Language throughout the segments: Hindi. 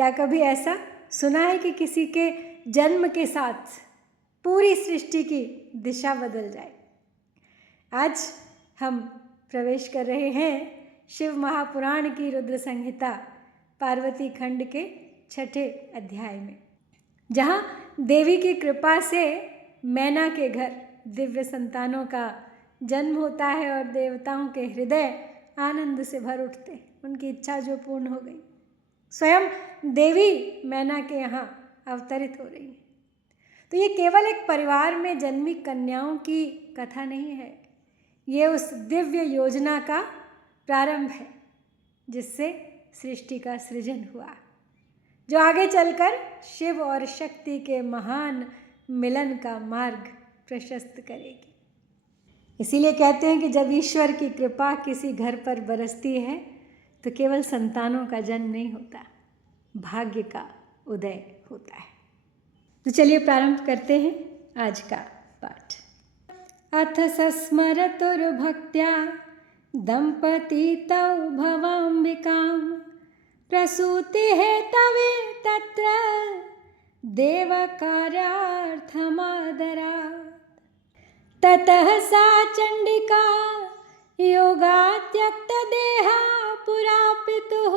क्या कभी ऐसा सुना है कि किसी के जन्म के साथ पूरी सृष्टि की दिशा बदल जाए? आज हम प्रवेश कर रहे हैं शिव महापुराण की रुद्र संहिता पार्वती खंड के 6ठे अध्याय में, जहाँ देवी की कृपा से मैना के घर दिव्य संतानों का जन्म होता है और देवताओं के हृदय आनंद से भर उठते, उनकी इच्छा जो पूर्ण हो गई। स्वयं देवी मैना के यहाँ अवतरित हो रही है। तो ये केवल एक परिवार में जन्मी कन्याओं की कथा नहीं है, ये उस दिव्य योजना का प्रारंभ है जिससे सृष्टि का सृजन हुआ, जो आगे चलकर शिव और शक्ति के महान मिलन का मार्ग प्रशस्त करेगी। इसीलिए कहते हैं कि जब ईश्वर की कृपा किसी घर पर बरसती है तो केवल संतानों का जन्म नहीं होता, भाग्य का उदय होता है। तो चलिए प्रारंभ करते हैं आज का पाठ। अथ सस्मरतुर्भक्त्या दंपती तौ भवाम्बिकां प्रसूति हेतवे तत्र देवकार्यार्थमादरात्। ततः सा चंडिका योगात्यक्तदेहा पुरा पितुः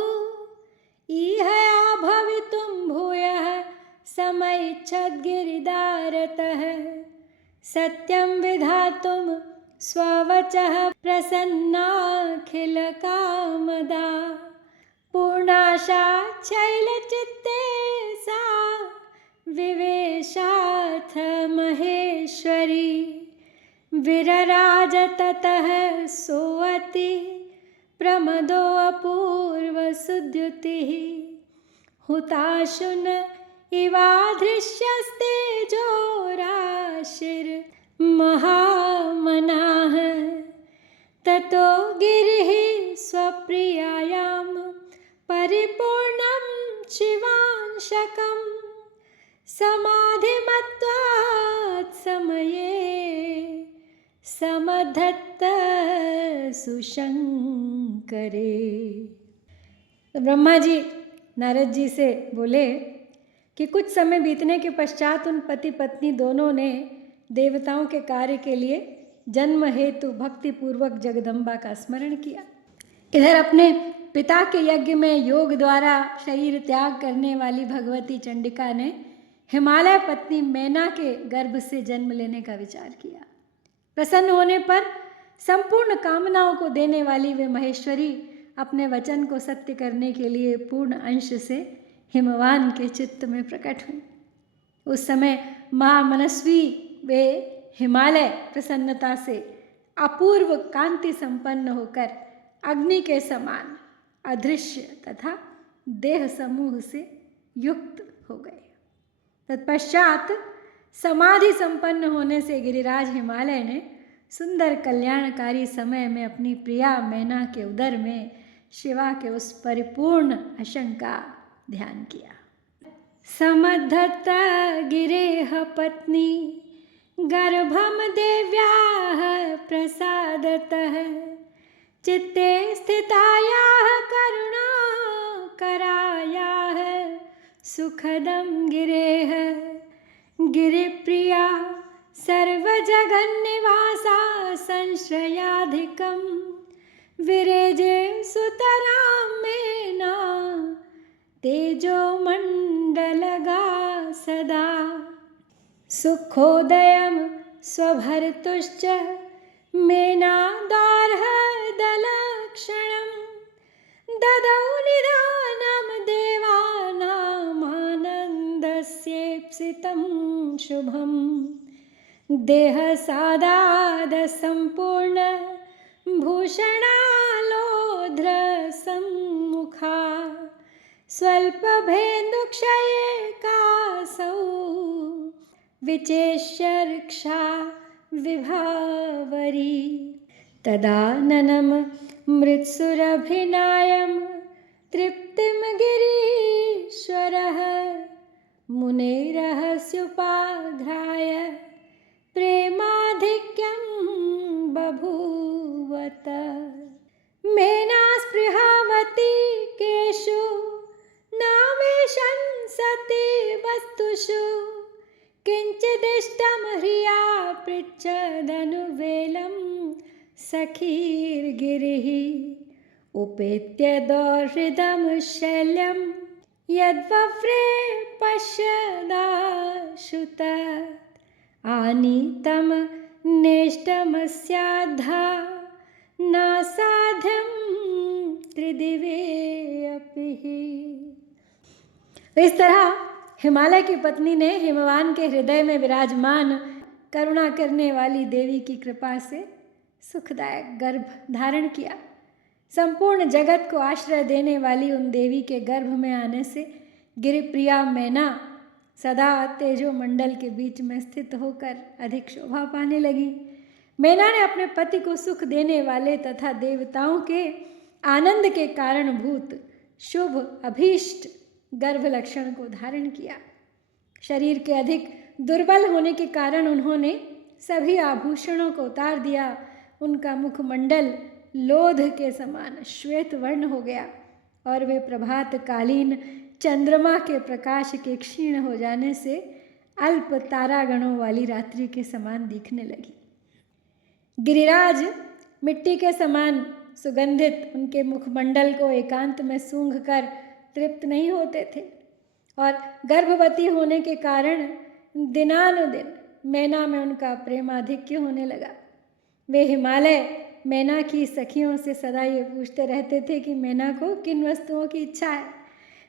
ईहया भवितुं भूयः समैच्छद्गिरिदारतः। सत्यं विधातुं स्ववचः प्रसन्नाखिलकामदा पूर्णाशाच्छैलचित्ते सा विवेशाथ महेश्वरी। विरराज ततः सोऽति प्रमदोऽपूर्वसुद्युतिः हुताशुन इवाधृश्यस्तेजो राशिर्महामनाः। ततो गिरिः स्वप्रियायां परिपूर्णं शिवांशकं समाधिमत्वात् समये समधत्त सुशंकरे। तो ब्रह्मा जी नारद जी से बोले कि कुछ समय बीतने के पश्चात उन पति पत्नी दोनों ने देवताओं के कार्य के लिए जन्म हेतु भक्तिपूर्वक जगदम्बा का स्मरण किया। इधर अपने पिता के यज्ञ में योग द्वारा शरीर त्याग करने वाली भगवती चंडिका ने हिमालय पत्नी मैना के गर्भ से जन्म लेने का विचार किया। प्रसन्न होने पर संपूर्ण कामनाओं को देने वाली वे महेश्वरी अपने वचन को सत्य करने के लिए पूर्ण अंश से हिमवान के चित्त में प्रकट हुई। उस समय माँ मनस्वी वे हिमालय प्रसन्नता से अपूर्व कांति संपन्न होकर अग्नि के समान अदृश्य तथा देह समूह से युक्त हो गए। तत्पश्चात समाधि संपन्न होने से गिरिराज हिमालय ने सुंदर कल्याणकारी समय में अपनी प्रिया मैना के उदर में शिवा के उस परिपूर्ण असंग का ध्यान किया। समद्धत गिरेह पत्नी गर्भम देव्याः प्रसादतः चित्ते स्थितायाः करुणा करायाः सुखदं गिरेह। गिरिप्रिया सर्वजगन्निवासा संश्रयाधिकं विरेजे सुतरां मेना तेजो मंडलगा सदा। सुखोदयं स्वभर्तुश्च मेनादार्हदलक्षणं ददौ निधानं देवानामानन्दस्येप्सितं शुभम्। देहसादाद संपूर्ण भूषणालोध्र सम्मुखा स्वल्पभेन्दुक्षये कासौ विचेष्य रक्षा विभावरी। तदाननं मृत्सुरभिनायं तृप्तिं गिरीश्वरः मुनेरहस्युपाघ्राय प्रेमाधिक्यं बभूवत। मेना स्पृहावती केषु नावेश सति वस्तुषु किञ्चिदिष्टं ह्रिया पृच्छदनुवेलं सखीर्गिरिः उपेत्य दौहृदं शैल्यं यद्वव्रे पश्यदाशुत आनीतं नेष्टमस्याद्धा नासाध्यं त्रिदिवे अपि। इस तरह हिमालय की पत्नी ने हिमवान के हृदय में विराजमान करुणा करने वाली देवी की कृपा से सुखदायक गर्भ धारण किया। संपूर्ण जगत को आश्रय देने वाली उन देवी के गर्भ में आने से गिरिप्रिया मैना सदा तेजोमंडल के बीच में स्थित होकर अधिक शोभा पाने लगी। मैना ने अपने पति को सुख देने वाले तथा देवताओं के आनंद के कारणभूत शुभ अभीष्ट गर्भ लक्षण को धारण किया। शरीर के अधिक दुर्बल होने के कारण उन्होंने सभी आभूषणों को उतार दिया। उनका मुखमंडल लोध के समान श्वेत वर्ण हो गया और वे प्रभात कालीन चंद्रमा के प्रकाश के क्षीण हो जाने से अल्प तारागणों वाली रात्रि के समान दिखने लगी। गिरिराज मिट्टी के समान सुगंधित उनके मुखमंडल को एकांत में सूंघ कर तृप्त नहीं होते थे और गर्भवती होने के कारण दिनानुदिन मैना में उनका प्रेमाधिक्य होने लगा। वे हिमालय मैना की सखियों से सदा ये पूछते रहते थे कि मैना को किन वस्तुओं की इच्छा है।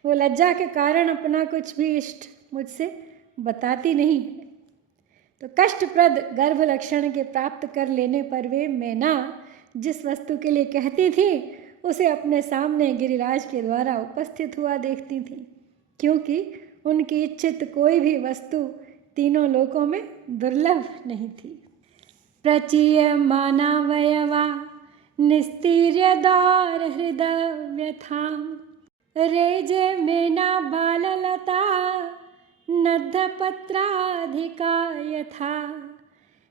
वो लज्जा के कारण अपना कुछ भी इष्ट मुझसे बताती नहीं है। तो कष्टप्रद गर्भ लक्षण के प्राप्त कर लेने पर वे मैना जिस वस्तु के लिए कहती थी उसे अपने सामने गिरिराज के द्वारा उपस्थित हुआ देखती थी, क्योंकि उनकी इच्छित कोई भी वस्तु तीनों लोकों में दुर्लभ नहीं थी। प्रचीयमानावयवा निस्तीर्य दार हृदय व्यथां रेजे मेना बाललता नद्धपत्राधिका यथा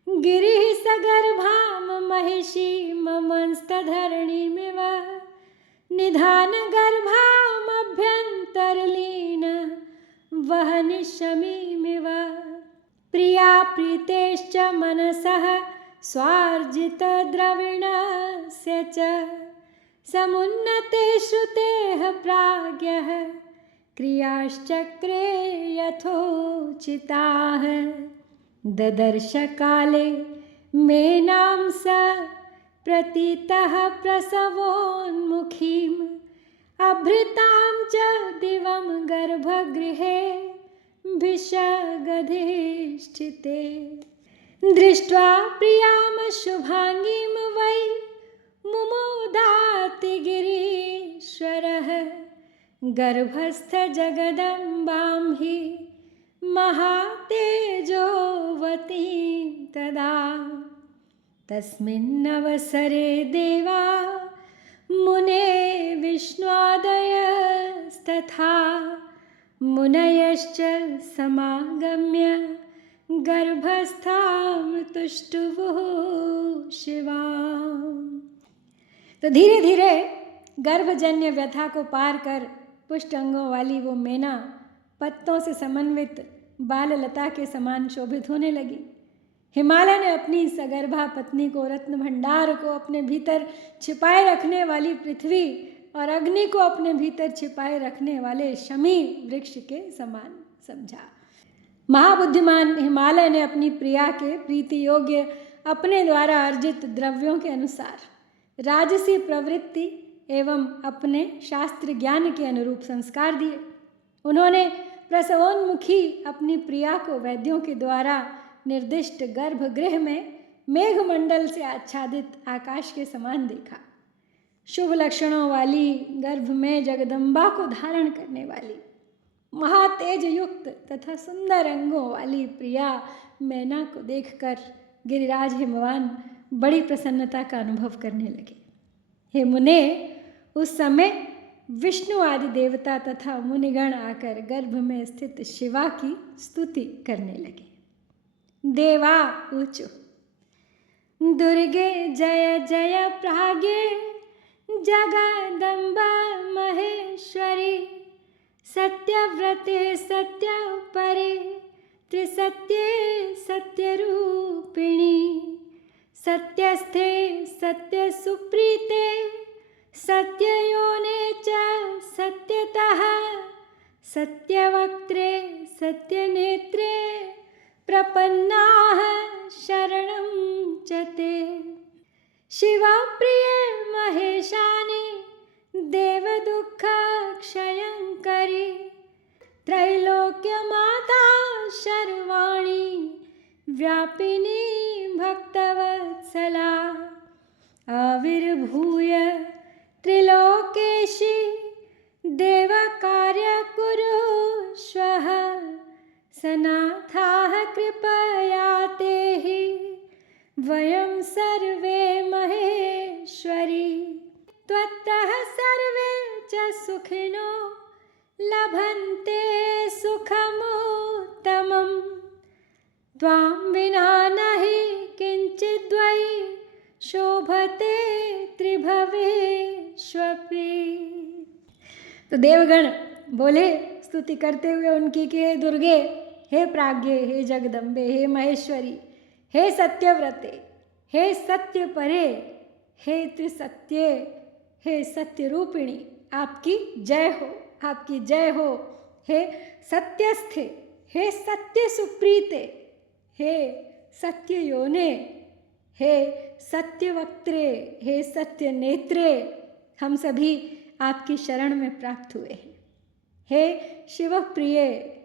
गिरिः सगर्भां महिषीमंस्तधरणीमिव निधानगर्भामभ्यन्तरलीन वहनिशमीमिव प्रिया प्रीतेश्च मनसः स्वार्जितद्रविणस्य च समुन्नते श्रुतेः प्राज्ञः क्रियाश्चक्रे यथोचिताः ददर्शकाले मेनां स प्रतीतः प्रसवोन्मुखीम् अभृतां च दिवं गर्भगृहे भिषगधिष्ठिते दृष्ट्वा प्रियां शुभांगीं वै मुमोदाति गिरीश्वरः गर्भस्थ जगदम्बां हि महातेजोवतीं तदा तस्मिन्नवसरे देवा मुने विष्णुआदयस्तथा मुनयश्च समागम्य गर्भस्थां तुष्टुवुः शिवाम्। तो धीरे धीरे गर्भजन्य व्यथा को पार कर पुष्ट अंगों वाली वो मैना पत्तों से समन्वित बाललता के समान शोभित होने लगी। हिमालय ने अपनी सगर्भा पत्नी को रत्न भंडार को अपने भीतर छिपाए रखने वाली पृथ्वी और अग्नि को अपने भीतर छिपाए रखने वाले शमी वृक्ष के समान समझा। महाबुद्धिमान हिमालय ने अपनी प्रिया के प्रीति योग्य अपने द्वारा अर्जित द्रव्यों के अनुसार राजसी प्रवृत्ति एवं अपने शास्त्र ज्ञान के अनुरूप संस्कार दिए। उन्होंने प्रसवोन्मुखी अपनी प्रिया को वैद्यों के द्वारा निर्दिष्ट गर्भगृह में मेघमंडल से आच्छादित आकाश के समान देखा। शुभ लक्षणों वाली गर्भ में जगदम्बा को धारण करने वाली महातेज युक्त तथा सुंदर अंगों वाली प्रिया मैना को देखकर गिरिराज हिमवान बड़ी प्रसन्नता का अनुभव करने लगे। हे मुने, उस समय विष्णु आदि देवता तथा मुनिगण आकर गर्भ में स्थित शिवा की स्तुति करने लगे। देवा ऊचु दुर्गे जय जय प्राज्ञे जगदम्बा महेश्वरी सत्यव्रते सत्यपरे त्रिसत्ये सत्यरूपिणी सत्यस्थे सत्यसुप्रीते सत्ययोने च सत्यतः सत्यवक्त्रे सत्यनेत्रे प्रपन्नाः शरणं च ते। शिवप्रिये महेशानि देवदुःखक्षयङ्करी त्रैलोक्यमाता शर्वाणि व्यापिनी भक्तवत्सला आविर्भूय त्रिलोकेशि देवकार्यकुरुष्वः सनाथाः कृपया ते हि वयं सर्वे महेश्वरी त्वत्तः सर्वे च सुखिनो लभन्ते सुखमुत्तमम् त्वां विना नहि किञ्चिद्वै शोभते त्रिभवेष्वपि। तो देवगण बोले स्तुति करते हुए उनकी कि हे दुर्गे, हे प्राज्ञे, हे जगदम्बे, हे महेश्वरी, हे सत्यव्रते, हे सत्य परे, हे त्रिसत्ये, हे सत्य रूपिणी, आपकी जय हो, आपकी जय हो। हे सत्यस्थे, हे सत्य सुप्रीते, हे सत्य योने, हे सत्य वक्त्रे, हे सत्य नेत्रे, हम सभी आपकी शरण में प्राप्त हुए हैं। हे शिव प्रिय,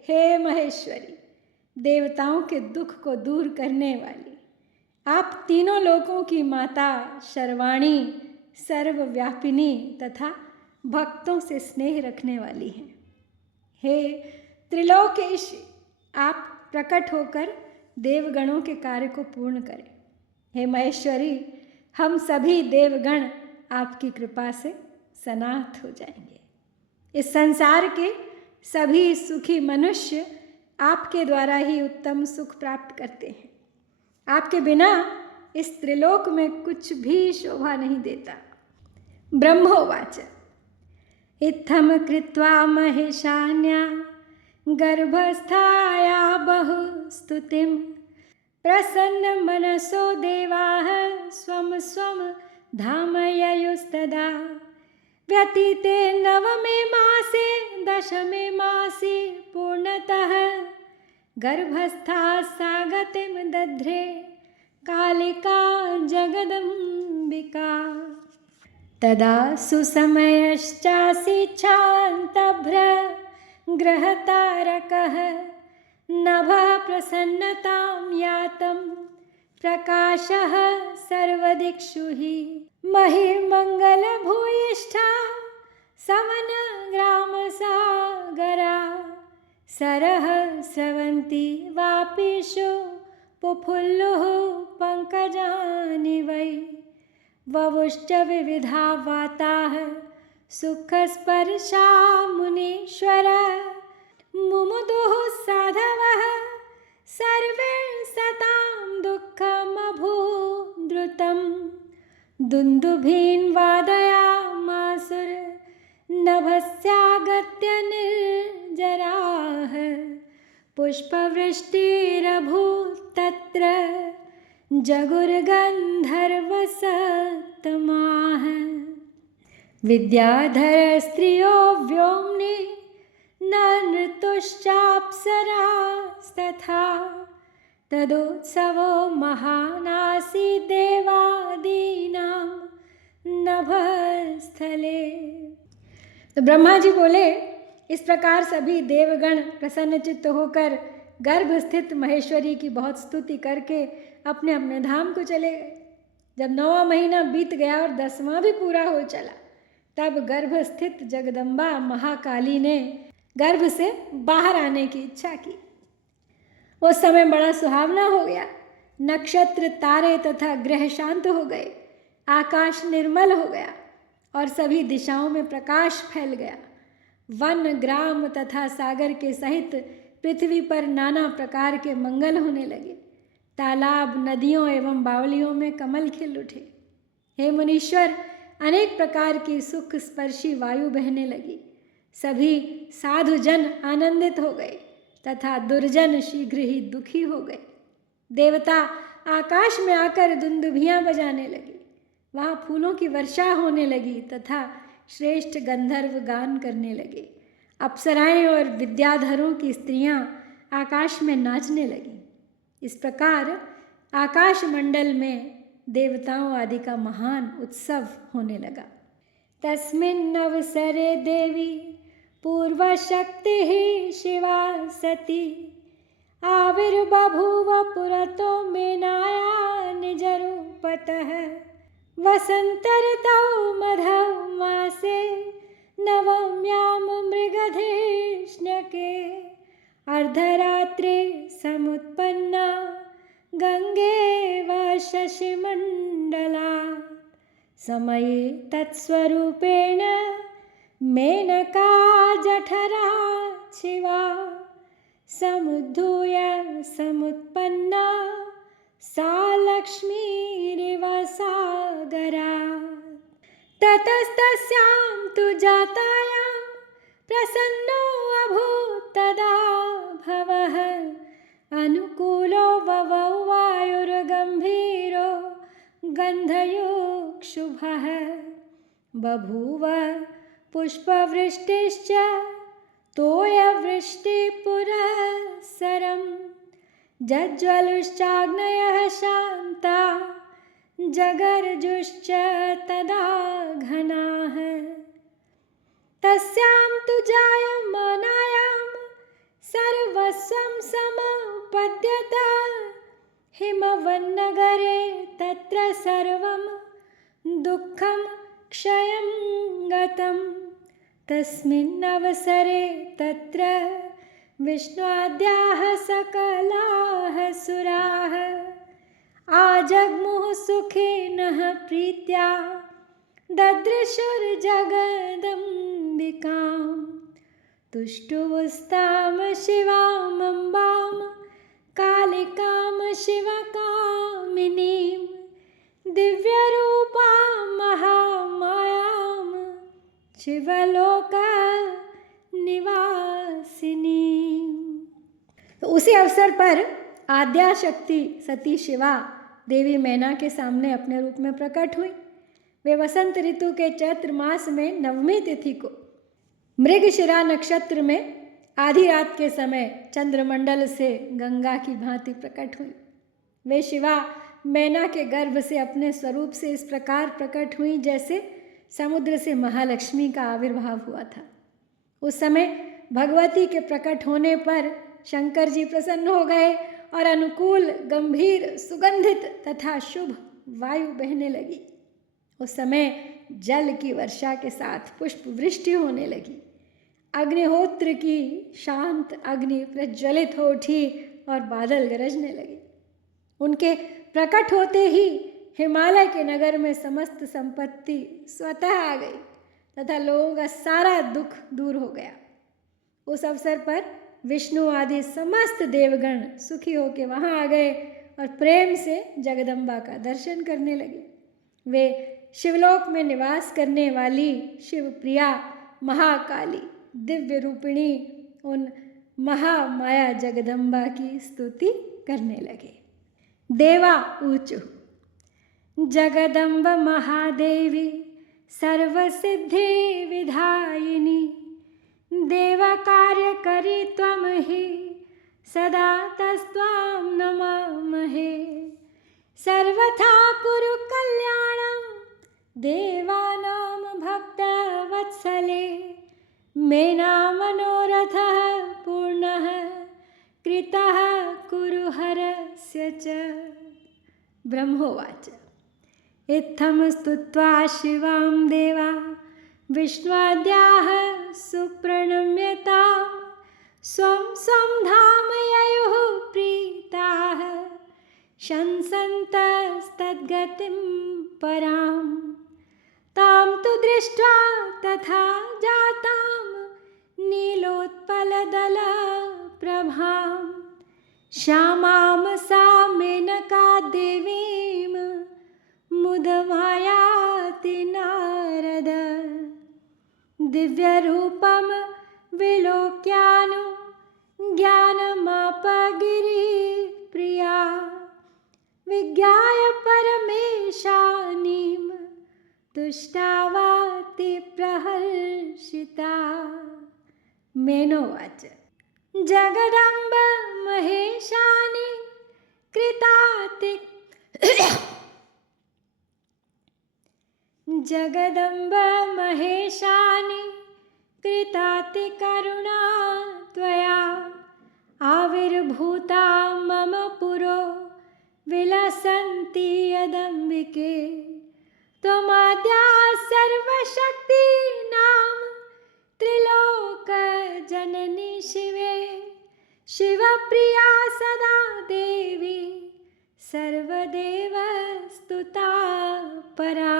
हे महेश्वरी, देवताओं के दुख को दूर करने वाली, आप तीनों लोकों की माता, शर्वाणी, सर्वव्यापिनी तथा भक्तों से स्नेह रखने वाली हैं। हे त्रिलोकेश, आप प्रकट होकर देवगणों के कार्य को पूर्ण करें। हे महेश्वरी, हम सभी देवगण आपकी कृपा से सनाथ हो जाएंगे। इस संसार के सभी सुखी मनुष्य आपके द्वारा ही उत्तम सुख प्राप्त करते हैं। आपके बिना इस त्रिलोक में कुछ भी शोभा नहीं देता। ब्रह्मोवाच इत्थं कृत्वा महेशान्या गर्भस्थाया बहुस्तुतिं प्रसन्नमनसो देवाः स्वं स्वं धाम ययुस्तदा व्यतीते नवमे मासे दशमे मासि पूर्णतः गर्भस्था सागतिं दध्रे कालिका जगदम्बिका तदा सुसमयश्चासि क्षान्तभ्रगृहतारकः नभः प्रसन्नतां यातं प्रकाशः सर्वदिक्षु हि महिर्मङ्गलभूयिष्ठा सवनग्रामसागरा सरः स्रवन्ति वापीषु पुफुल्लुः पङ्कजानि वै ववुश्च विविधा वाताः सुखस्पर्शा मुनीश्वर मुमुदुः साधवः सर्वे सतां दुःखमभूद्रुतं दुन्दुभीन् वादयामासुर नभस्यागत्य निर्जराः पुष्पवृष्टिरभूत् तत्र जगुर्गन्धर्वसत्तमाः विद्याधरस्त्रियो व्योम्नि न नृतुश्चाप्सरास्तथा तदोत्सवो महानासीत् देवादीनां नभस्थले। तो ब्रह्मा जी बोले, इस प्रकार सभी देवगण प्रसन्नचित्त होकर गर्भ स्थित महेश्वरी की बहुत स्तुति करके अपने अपने धाम को चले गए। जब 9वां महीना बीत गया और 10वां भी पूरा हो चला, तब गर्भ स्थित जगदम्बा महाकाली ने गर्भ से बाहर आने की इच्छा की। उस समय बड़ा सुहावना हो गया। नक्षत्र, तारे तथा ग्रह शांत हो गए, आकाश निर्मल हो गया और सभी दिशाओं में प्रकाश फैल गया। वन, ग्राम तथा सागर के सहित पृथ्वी पर नाना प्रकार के मंगल होने लगे। तालाब, नदियों एवं बावलियों में कमल खिल उठे। हे मुनीश्वर, अनेक प्रकार की सुख स्पर्शी वायु बहने लगी। सभी साधुजन आनंदित हो गए तथा दुर्जन शीघ्र ही दुखी हो गए। देवता आकाश में आकर दुंदुभियां बजाने लगे, वहाँ फूलों की वर्षा होने लगी तथा श्रेष्ठ गंधर्व गान करने लगे। अप्सराएं और विद्याधरों की स्त्रियां आकाश में नाचने लगीं। इस प्रकार आकाश मंडल में देवताओं आदि का महान उत्सव होने लगा। तस्मिन् अवसरे देवी पूर्वशक्तिः शिवा सती आविर्बभूव पुरतो मेनाया निजरूपतः। वसन्तऋतौ मधौ मासे नवम्यां मृगधीष्ण्यके अर्धरात्रे समुत्पन्ना गङ्गेव शशिमण्डला। समये तत्स्वरूपेण मेनका जठरा शिवा समुद्धूय समुत्पन्ना सा लक्ष्मीरिव सागरा। ततस्तस्यां तु जातायां प्रसन्नो अभूत् तदा भवः। अनुकूलो ववौ वायुर्गम्भीरो गन्धयुक्शुभः। बभूव पुष्पवृष्टिश्च तोयवृष्टिपुरःसरम्। जज्ज्वलुश्चाग्नयः शान्ता जगर्जुश्च तदा घनाः। तस्यां तु जायमानायां सर्वस्वं समुपद्यत। हिमवन्नगरे तत्र सर्वं दुःखं क्षयं गतं। तस्मिन् अवसरे तत्र विष्णुआद्याः सकलाः सुराः आजग्मुः सुखिनः प्रीत्या ददृशुर्जगदम्बिकां। तुष्टुवस्तां शिवामम्बां कालिकां शिवकामिनीं दिव्यरूपां महामायां शिवलोकनिवासिनीं। तो उसी अवसर पर आद्या शक्ति सती शिवा देवी मैना के सामने अपने रूप में प्रकट हुई। वे वसंत ऋतु के चैत्र मास में नवमी तिथि को मृगशिरा नक्षत्र में आधी रात के समय चंद्रमंडल से गंगा की भांति प्रकट हुई। वे शिवा मैना के गर्भ से अपने स्वरूप से इस प्रकार प्रकट हुई जैसे समुद्र से महालक्ष्मी का आविर्भाव हुआ था। उस समय भगवती के प्रकट होने पर शंकर जी प्रसन्न हो गए और अनुकूल, गंभीर, सुगंधित तथा शुभ वायु बहने लगी। उस समय जल की वर्षा के साथ पुष्प वृष्टि होने लगी। अग्निहोत्र की शांत अग्नि प्रज्वलित हो उठी और बादल गरजने लगे। उनके प्रकट होते ही हिमालय के नगर में समस्त संपत्ति स्वतः आ गई तथा लोगों का सारा दुख दूर हो गया। उस अवसर पर विष्णु आदि समस्त देवगण सुखी होकर वहाँ आ गए और प्रेम से जगदम्बा का दर्शन करने लगे। वे शिवलोक में निवास करने वाली शिवप्रिया महाकाली दिव्य रूपिणी उन महामाया जगदम्बा की स्तुति करने लगे। देवा ऊचु जगदम्ब महादेवी सर्वसिद्धि विधायिनी देवकार्यकरी त्वं हि सदा तस्त्वां नमामहे। सर्वथा कुरु कल्याणं देवानां भक्तवत्सले मेना मनोरथः पूर्णः कृतः कुरु हरस्य च। ब्रह्मोवाच इत्थं स्तुत्वा शिवां देवा विष्णुआद्याः सुप्रणम्यतां स्वं स्वं धाम ययुः प्रीताः शंसन्तस्तद्गतिं परां। तां तु दृष्ट्वा तथा जातां नीलोत्पलदलप्रभां श्यामां सा मेनका देवीं मुदमायाति नारद। दिव्यरूपं विलोक्यानु ज्ञानमापगिरिप्रिया विज्ञाय परमेशानीं तुष्टावाति प्रहर्षिता। मेनोवाच जगदम्ब महेशानि कृताति जगदम्ब महेशानि कृताति करुणा त्वया आविर्भूता मम पुरो विलसन्ति यदम्बिके त्वमाद्या सर्वशक्तीनां त्रिलोकजननी शिवे शिवप्रिया सदा देवी सर्वदेवस्तुता परा।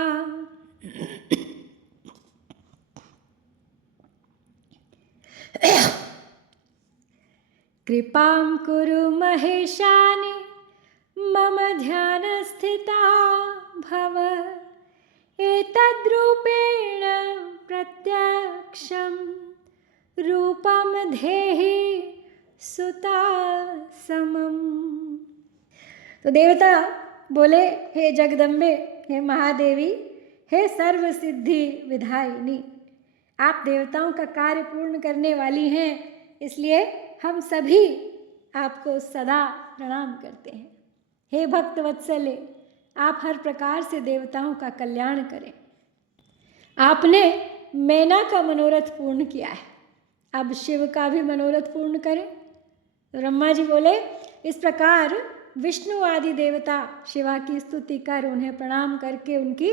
कृपां कुरु महेशानि मम ध्यानस्थिता भव एतद्रूपेण प्रत्यक्षं रूपं देहि सुता समम्। तो देवता बोले, हे जगदम्बे, हे महादेवी, हे सर्व सिद्धि विधायिनी, आप देवताओं का कार्य पूर्ण करने वाली हैं, इसलिए हम सभी आपको सदा प्रणाम करते हैं। हे भक्त वत्सले, आप हर प्रकार से देवताओं का कल्याण करें। आपने मैना का मनोरथ पूर्ण किया है, अब शिव का भी मनोरथ पूर्ण करें। तो ब्रह्मा जी बोले, इस प्रकार विष्णु आदि देवता शिवा की स्तुति कर उन्हें प्रणाम करके उनकी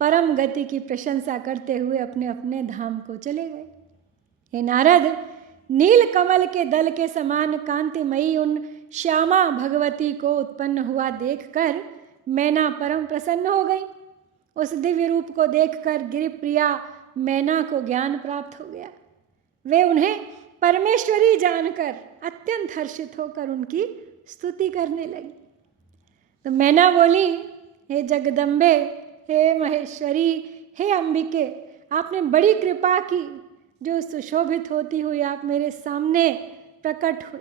परम गति की प्रशंसा करते हुए अपने अपने धाम को चले गए। हे नारद, नील कमल के दल के समान कांतिमयी उन श्यामा भगवती को उत्पन्न हुआ देखकर मैना परम प्रसन्न हो गई। उस दिव्य रूप को देखकर गिरिप्रिया मैना को ज्ञान प्राप्त हो गया। वे उन्हें परमेश्वरी जानकर अत्यंत हर्षित होकर उनकी स्तुति करने लगी। तो मैना बोली, हे जगदम्बे, हे महेश्वरी, हे अंबिके, आपने बड़ी कृपा की, जो सुशोभित होती हुई आप मेरे सामने प्रकट हुई।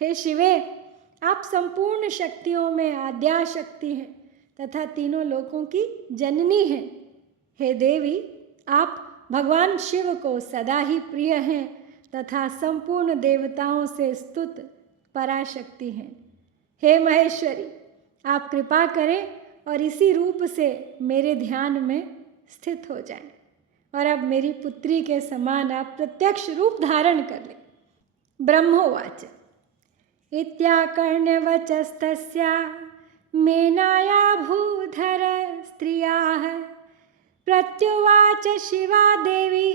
हे शिवे, आप संपूर्ण शक्तियों में आद्या शक्ति हैं तथा तीनों लोकों की जननी हैं। हे देवी, आप भगवान शिव को सदा ही प्रिय हैं तथा संपूर्ण देवताओं से स्तुत पराशक्ति हैं। हे महेश्वरी, आप कृपा करें और इसी रूप से मेरे ध्यान में स्थित हो जाएं और अब मेरी पुत्री के समान आप प्रत्यक्ष रूप धारण कर लें। ब्रह्मोवाच इत्याकर्ण्यवचस्तस्या मेनाया भूधर स्त्रियाः प्रत्युवाच शिवा देवी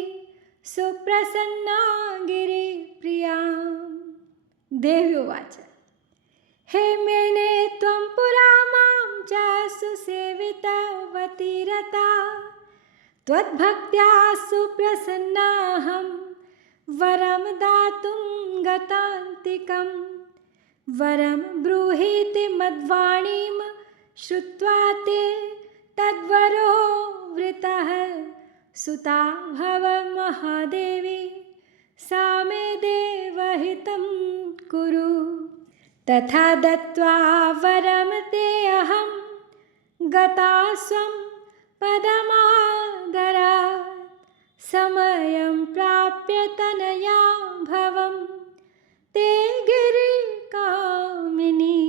सुप्रसन्ना गिरिप्रिया। देव्युवाच हे मेने त्वं पुरा मां च सुसेवितवती रता त्वद्भक्त्या सुप्रसन्नाहं वरं दातुं गतान्तिकं वरं ब्रूहीति मद्वाणीं श्रुत्वा ते तद्वरो वृतः सुता भव महादेवी सा मे देवहितं कुरु। तथा दत्त्वा वरं ते अहं गता स्वं पदमादरात् समयं प्राप्य तनया भवं ते गिरिकामिनी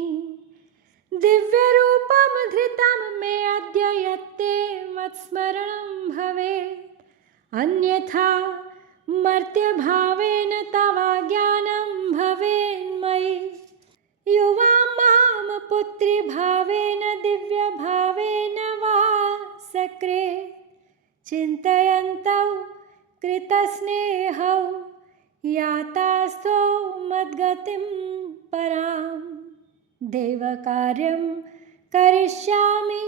दिव्यरूपं धृतं मे अद्य यत्ते मत्स्मरणं भवेत् अन्यथा मर्त्यभावेन तवाज्ञानं भवेन्मयि युवा मां पुत्रीभावेन दिव्यभावेन वा सक्रे चिन्तयन्तौ कृतस्नेहौ यातास्थो मद्गतिं परां देवकार्यं करिष्यामि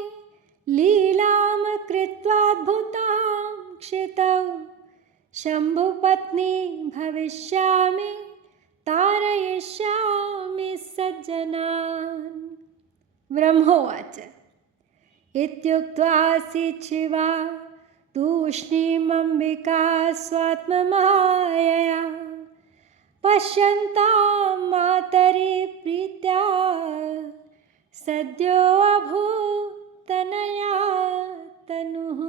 लीलां कृत्वाद्भुतां क्षितौ शम्भुपत्नी भविष्यामि तारयिष्यामि सज्जनान्। ब्रह्मोवाच इत्युक्त्वा शिवा तूष्णीमम्बिका स्वात्ममायया पश्यन्तां मातरि प्रीत्या सद्यो अभूतनया तनुः।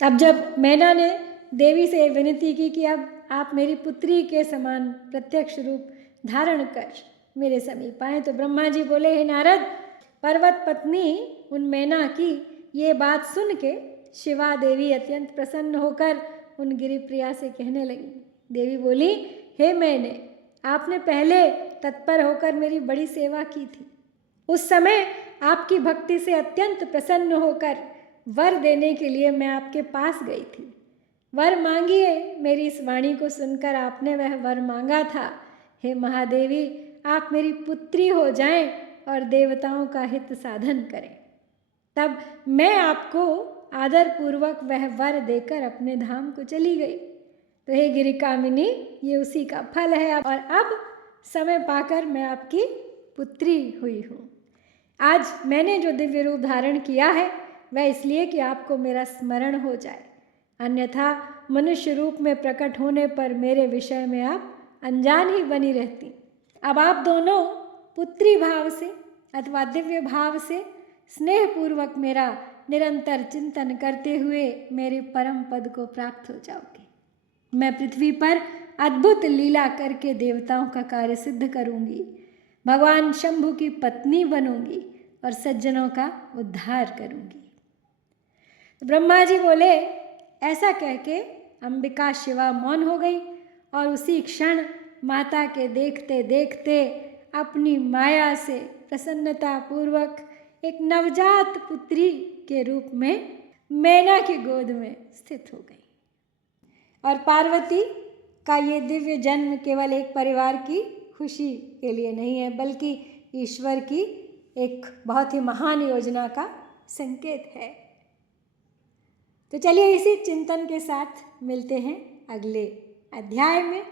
अब जब मैना ने देवी से विनती की कि अब आप मेरी पुत्री के समान प्रत्यक्ष रूप धारण कर मेरे समीप आए, तो ब्रह्मा जी बोले, हे नारद, पर्वत पत्नी उन मैना की ये बात सुन के शिवा देवी अत्यंत प्रसन्न होकर उन गिरिप्रिया से कहने लगी। देवी बोली, हे मैंने, आपने पहले तत्पर होकर मेरी बड़ी सेवा की थी। उस समय आपकी भक्ति से अत्यंत प्रसन्न होकर वर देने के लिए मैं आपके पास गई थी। वर मांगिए, मेरी इस वाणी को सुनकर आपने वह वर मांगा था। हे महादेवी, आप मेरी पुत्री हो जाएं और देवताओं का हित साधन करें। तब मैं आपको आदरपूर्वक वह वर देकर अपने धाम को चली गई। तो हे गिरिकामिनी, ये उसी का फल है और अब समय पाकर मैं आपकी पुत्री हुई हूँ। आज मैंने जो दिव्य रूप धारण किया है वह इसलिए कि आपको मेरा स्मरण हो जाए, अन्यथा मनुष्य रूप में प्रकट होने पर मेरे विषय में आप अनजान ही बनी रहती। अब आप दोनों पुत्री भाव से अथवा दिव्य भाव से स्नेहपूर्वक मेरा निरंतर चिंतन करते हुए मेरे परम पद को प्राप्त हो जाओगे। मैं पृथ्वी पर अद्भुत लीला करके देवताओं का कार्य सिद्ध करूंगी, भगवान शंभु की पत्नी बनूंगी और सज्जनों का उद्धार करूंगी। ब्रह्मा जी बोले, ऐसा कह के अंबिका शिवा मौन हो गई और उसी क्षण माता के देखते देखते अपनी माया से प्रसन्नता पूर्वक एक नवजात पुत्री के रूप में मैना की गोद में स्थित हो गई। और पार्वती का ये दिव्य जन्म केवल एक परिवार की खुशी के लिए नहीं है, बल्कि ईश्वर की एक बहुत ही महान योजना का संकेत है। तो चलिए इसी चिंतन के साथ मिलते हैं अगले अध्याय में,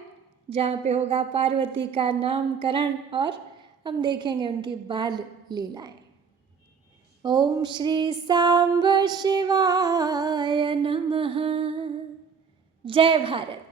जहाँ पे होगा पार्वती का नामकरण और हम देखेंगे उनकी बाल लीलाएं। ओम श्री सांब शिवाय नमः। जय भारत।